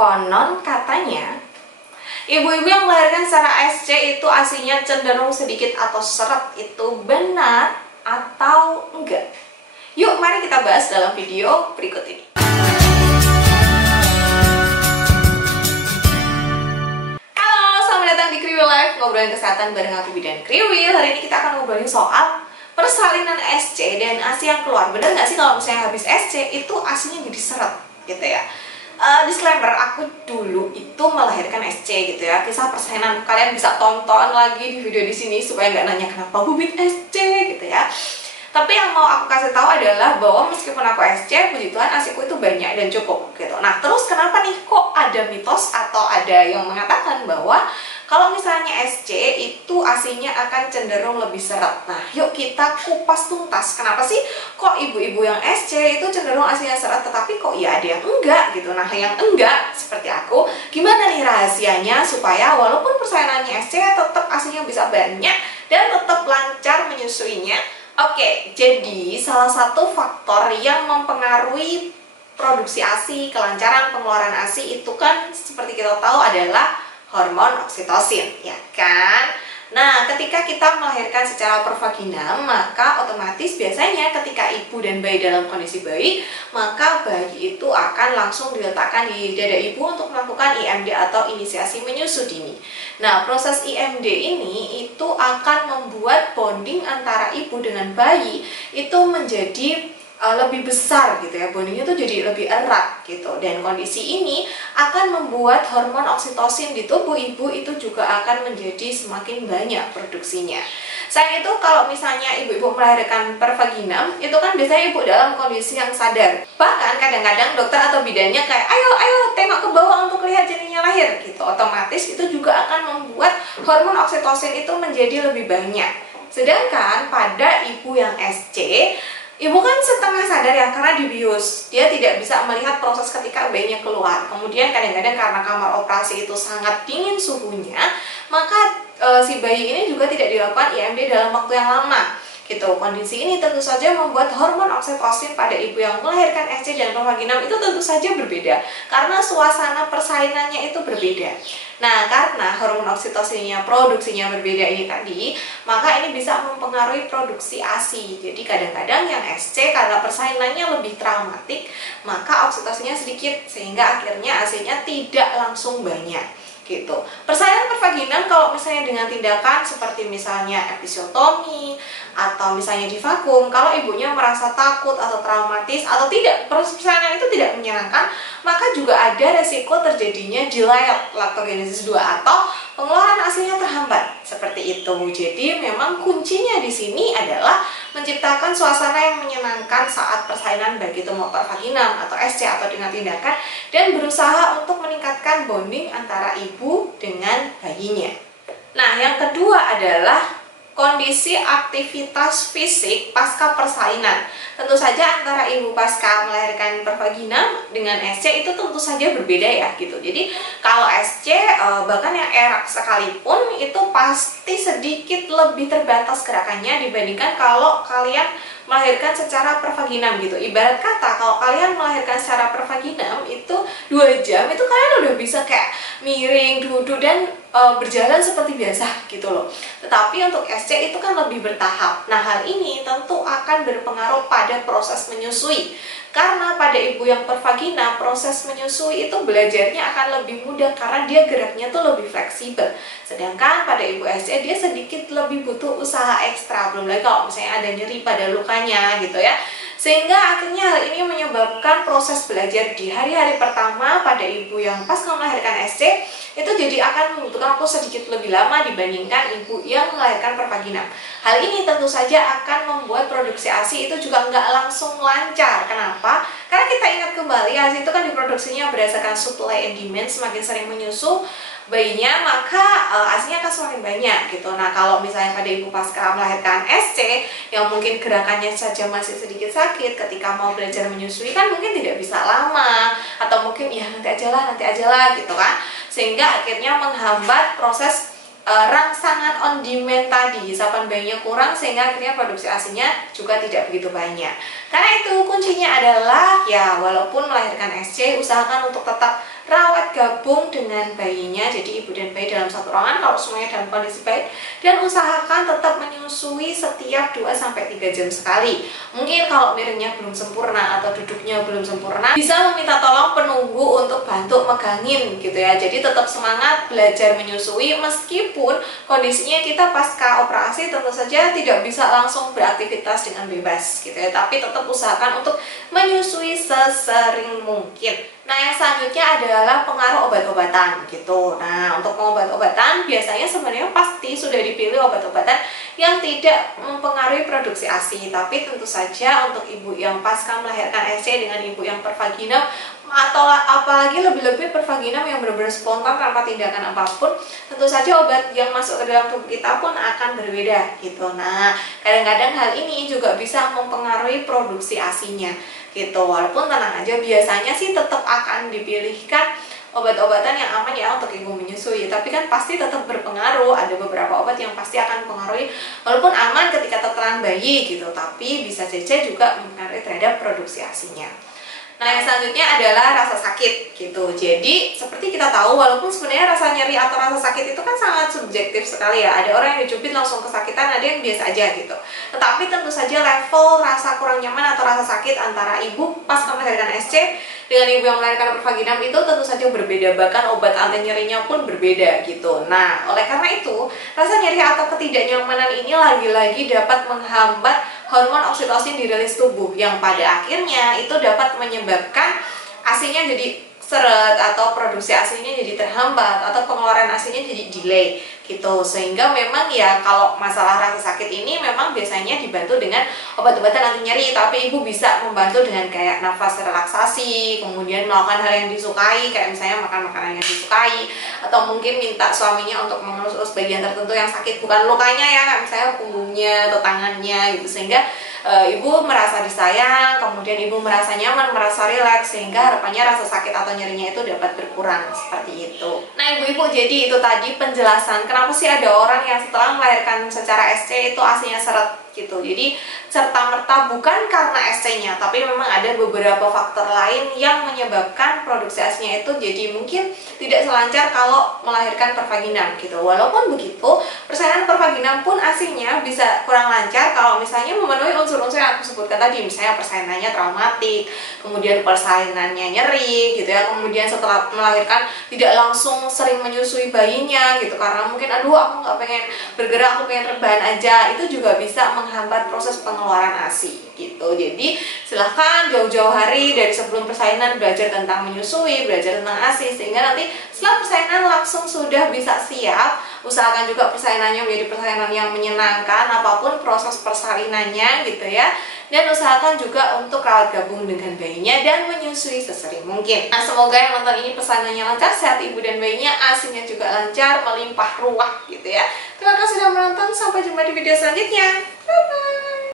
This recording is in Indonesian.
Konon katanya, ibu-ibu yang melahirkan secara SC itu ASI-nya cenderung sedikit atau seret. Itu benar atau enggak? Yuk, mari kita bahas dalam video berikut ini. Halo, selamat datang di Kriwil Live, ngobrolin kesehatan bareng aku Bidan Kriwil. Hari ini kita akan ngobrolin soal persalinan SC dan ASI yang keluar. Bener nggak sih kalau misalnya habis SC itu ASI-nya jadi seret gitu ya? Disclaimer, aku dulu itu melahirkan SC gitu ya. Kisah persalinan kalian bisa tonton lagi di video di sini supaya nggak nanya kenapa bubit SC gitu ya. Tapi yang mau aku kasih tahu adalah bahwa meskipun aku SC, puji Tuhan ASIku itu banyak dan cukup gitu. Nah, terus kenapa nih kok ada mitos atau ada yang mengatakan bahwa kalau misalnya SC itu ASInya akan cenderung lebih seret. Nah, yuk kita kupas tuntas. Kenapa sih kok ibu-ibu yang SC itu cenderung ASInya seret, tetapi kok ya ada yang enggak gitu. Nah, yang enggak seperti aku, gimana nih rahasianya supaya walaupun persalinannya SC tetap ASInya bisa banyak dan tetap lancar menyusuinya. Oke, jadi salah satu faktor yang mempengaruhi produksi ASI, kelancaran pengeluaran ASI itu kan seperti kita tahu adalah hormon oksitosin, ya kan? Nah, ketika kita melahirkan secara pervaginam, maka otomatis biasanya ketika ibu dan bayi dalam kondisi baik, maka bayi itu akan langsung diletakkan di dada ibu untuk melakukan IMD atau inisiasi menyusu dini. Nah, proses IMD ini itu akan membuat bonding antara ibu dengan bayi itu menjadi lebih besar gitu ya, bondingnya tuh jadi lebih erat gitu. Dan kondisi ini akan membuat hormon oksitosin di tubuh ibu itu juga akan menjadi semakin banyak produksinya. Selain itu, kalau misalnya ibu-ibu melahirkan pervaginam, itu kan biasanya ibu dalam kondisi yang sadar. Bahkan kadang-kadang dokter atau bidannya kayak, ayo tengok ke bawah untuk lihat janinnya lahir gitu. Otomatis itu juga akan membuat hormon oksitosin itu menjadi lebih banyak. Sedangkan pada ibu yang SC, ibu kan setengah sadar ya, karena dibius, dia tidak bisa melihat proses ketika bayinya keluar. Kemudian kadang-kadang karena kamar operasi itu sangat dingin suhunya, maka si bayi ini juga tidak dilakukan IMD dalam waktu yang lama gitu. Kondisi ini tentu saja membuat hormon oksitosin pada ibu yang melahirkan SC dan pervaginam itu tentu saja berbeda, karena suasana persalinannya itu berbeda. Nah, karena hormon oksitosinnya produksinya berbeda ini tadi, maka ini bisa mempengaruhi produksi ASI. Jadi kadang-kadang yang SC karena persalinannya lebih traumatik, maka oksitosinnya sedikit sehingga akhirnya ASI-nya tidak langsung banyak gitu. Persalinan pervaginam kalau misalnya dengan tindakan seperti misalnya episiotomi atau misalnya di vakum, kalau ibunya merasa takut atau traumatis atau tidak, proses persalinan itu tidak menyenangkan, maka juga ada resiko terjadinya delayed lactogenesis 2 atau pengeluaran ASInya terhambat seperti itu. Jadi memang kuncinya di sini adalah menciptakan suasana yang menyenangkan saat persalinan, baik itu mau pervaginam atau SC atau dengan tindakan, dan berusaha untuk meningkatkan bonding antara ibu dengan bayinya. Nah, yang kedua adalah kondisi aktivitas fisik pasca persalinan. Tentu saja antara ibu pasca melahirkan pervaginam dengan SC itu tentu saja berbeda ya gitu. Jadi kalau SC bahkan yang erak sekalipun itu pasti sedikit lebih terbatas gerakannya dibandingkan kalau kalian melahirkan secara pervaginam gitu. Ibarat kata kalau kalian melahirkan secara pervaginam itu 2 jam itu kalian udah bisa kayak miring, duduk dan berjalan seperti biasa gitu loh. Tetapi untuk SC itu kan lebih bertahap. Nah, hal ini tentu akan berpengaruh pada proses menyusui. Karena pada ibu yang pervaginam, proses menyusui itu belajarnya akan lebih mudah karena dia geraknya tuh lebih fleksibel. Sedangkan pada ibu SC dia sedikit lebih butuh usaha ekstra. Belum lagi kalau misalnya ada nyeri pada lukanya gitu ya. Sehingga akhirnya hal ini menyebabkan proses belajar di hari-hari pertama pada ibu yang pasca melahirkan SC itu jadi akan membutuhkan waktu sedikit lebih lama dibandingkan ibu yang melahirkan pervaginam. Hal ini tentu saja akan membuat produksi ASI itu juga nggak langsung lancar. Kenapa? Karena kita ingat kembali ASI itu kan diproduksinya berdasarkan supply and demand. Semakin sering menyusu bayinya, maka ASInya akan semakin banyak gitu. Nah, kalau misalnya pada ibu pasca melahirkan SC yang mungkin gerakannya saja masih sedikit sakit, ketika mau belajar menyusui kan mungkin tidak bisa lama, atau mungkin ya nanti aja lah gitu kan, sehingga akhirnya menghambat proses rangsangan on demand tadi. Hisapan bayinya kurang sehingga akhirnya produksi ASInya juga tidak begitu banyak. Karena itu kuncinya adalah ya walaupun melahirkan SC, usahakan untuk tetap rawat gabung dengan bayinya, jadi ibu dan bayi dalam satu ruangan kalau semuanya dalam kondisi baik, dan usahakan tetap menyusui setiap 2-3 jam sekali. Mungkin kalau miringnya belum sempurna atau duduknya belum sempurna, bisa meminta tolong penunggu untuk bantu megangin gitu ya. Jadi tetap semangat belajar menyusui meskipun kondisinya kita pasca operasi tentu saja tidak bisa langsung beraktivitas dengan bebas gitu ya, tapi tetap usahakan untuk menyusui sesering mungkin. Nah, yang selanjutnya adalah pengaruh obat-obatan gitu. Nah, untuk obat-obatan biasanya sebenarnya pasti sudah dipilih obat-obatan yang tidak mempengaruhi produksi ASI. Tapi tentu saja untuk ibu yang pasca melahirkan SC dengan ibu yang pervaginam, atau apalagi lebih-lebih pervaginam yang benar-benar spontan tanpa tindakan apapun, tentu saja obat yang masuk ke dalam tubuh kita pun akan berbeda gitu. Nah, kadang-kadang hal ini juga bisa mempengaruhi produksi ASI-nya gitu. Walaupun tenang aja, biasanya sih tetap akan dipilihkan obat-obatan yang aman ya untuk ibu menyusui, tapi kan pasti tetap berpengaruh. Ada beberapa obat yang pasti akan mempengaruhi, walaupun aman ketika tertelan bayi gitu, tapi bisa saja juga mempengaruhi terhadap produksi ASI-nya. Nah, yang selanjutnya adalah rasa sakit gitu. Jadi seperti kita tahu, walaupun sebenarnya rasa nyeri atau rasa sakit itu kan sangat subjektif sekali ya. Ada orang yang dicubit langsung kesakitan, ada yang biasa aja gitu. Tetapi tentu saja level rasa kurang nyaman atau rasa sakit antara ibu pas melahirkan SC dengan ibu yang melahirkan pervaginam itu tentu saja berbeda, bahkan obat anti nyerinya pun berbeda gitu. Nah, oleh karena itu, rasa nyeri atau ketidaknyamanan ini lagi-lagi dapat menghambat hormon oksitosin dirilis tubuh, yang pada akhirnya itu dapat menyebabkan ASI-nya jadi seret atau produksi ASI-nya jadi terhambat atau pengeluaran ASI-nya jadi delay gitu. Sehingga memang ya kalau masalah rasa sakit ini memang biasanya dibantu dengan obat-obatan anti nyeri, tapi ibu bisa membantu dengan kayak nafas relaksasi, kemudian melakukan hal yang disukai kayak misalnya makan makanan yang disukai, atau mungkin minta suaminya untuk mengelus-elus bagian tertentu yang sakit, bukan lukanya ya, kayak misalnya punggungnya atau tangannya gitu, sehingga ibu merasa disayang, kemudian ibu merasa nyaman, merasa rileks, sehingga harapannya rasa sakit atau nyerinya itu dapat berkurang seperti itu. Nah, ibu-ibu, jadi itu tadi penjelasan kenapa sih ada orang yang setelah melahirkan secara SC itu ASI-nya seret gitu. Jadi serta-merta bukan karena SC-nya, tapi memang ada beberapa faktor lain yang menyebabkan produksi ASI-nya itu jadi mungkin tidak selancar kalau melahirkan pervaginam gitu. Walaupun begitu, persalinan pervaginam pun ASI-nya bisa kurang lancar kalau misalnya memenuhi unsur-unsur yang aku sebutkan tadi, misalnya persalinannya traumatik, kemudian persalinannya nyeri gitu ya, kemudian setelah melahirkan tidak langsung sering menyusui bayinya gitu, karena mungkin aduh aku nggak pengen bergerak, aku pengen rebahan aja, itu juga bisa menghambat proses pengeluaran ASI gitu. Jadi silahkan jauh-jauh hari dari sebelum persalinan belajar tentang menyusui, belajar tentang ASI, sehingga nanti setelah persalinan langsung sudah bisa siap. Usahakan juga persalinannya menjadi persalinan yang menyenangkan apapun proses persalinannya gitu ya. Dan usahakan juga untuk rawat gabung dengan bayinya dan menyusui sesering mungkin. Nah, semoga yang nonton ini persalinannya lancar, sehat ibu dan bayinya, ASINya juga lancar, melimpah ruah gitu ya. Terima kasih sudah menonton, sampai jumpa di video selanjutnya. Bye bye.